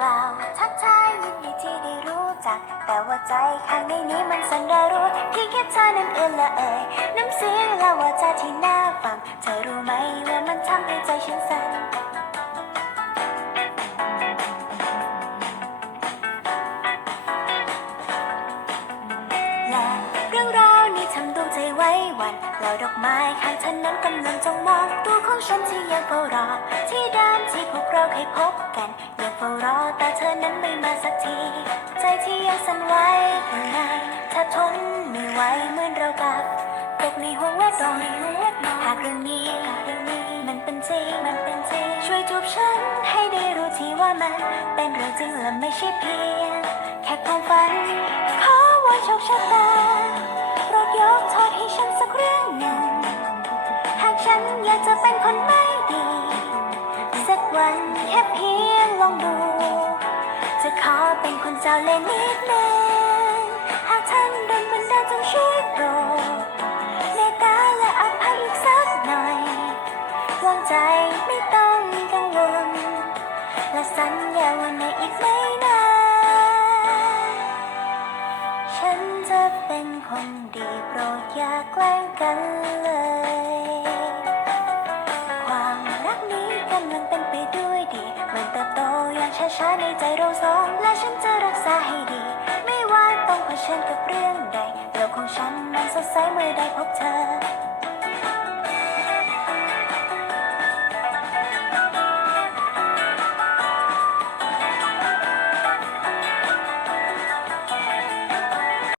ปล่า ทักทายยินดีที่ได้รู้จัก แต่ว่าใจข้างในนี้มันสั่นระรู้เพียงแค่เธอนั้นเอื่นละเอ่ยน้ำเสียงและว่าจาที่น่าฟัง เธอรู้ไหมว่ามันทำให้ใจฉันสั่นและเรื่องราวนี้ทำดวงใจไว้วันเราดอกไม้ข้างเธอนั้นกำลังจ้องมองตัวของฉันที่ยังเฝ้ารอ พวกเราเคยพบกันยังเฝ้ารอแต่เธอนั้นไม่มาสักที ใจที่ยังสั่นไหวข้างในถ้าทนไม่ไหวเหมือนเรากับตกในห่วงแวดล้อมหากเรื่องนี้ มันเป็นจริงมันเป็นจริงช่วยจูบฉันให้ได้รู้ทีว่ามัน เป็นเรื่องจริงและไม่ใช่เพียงแค่ความฝันขอวอนโชคชะตาโปรดยกโทษให้ฉันสักเรื่องหนึ่งหากฉันอยากจะเป็นคนไม่ดี สักวัน เพียงลองดู จะขอเป็นคนเจ้าเล่ห์นิดนึงหากท่านโดนบันดาลจงช่วยโปรดเมตตาและอภัยอีกสักหน่อยวางใจไม่ต้องกังวล และสัญญาว่าในอีกไม่นานฉันจะเป็นคนดีโปรดอย่าแกล้งกันเลย ช้าๆในใจเราสอง และฉันจะรักษาให้ดี ไม่ว่าต้องเผชิญกับเรื่องใดโลกของฉันมันสดใสเมื่อได้พบเธอ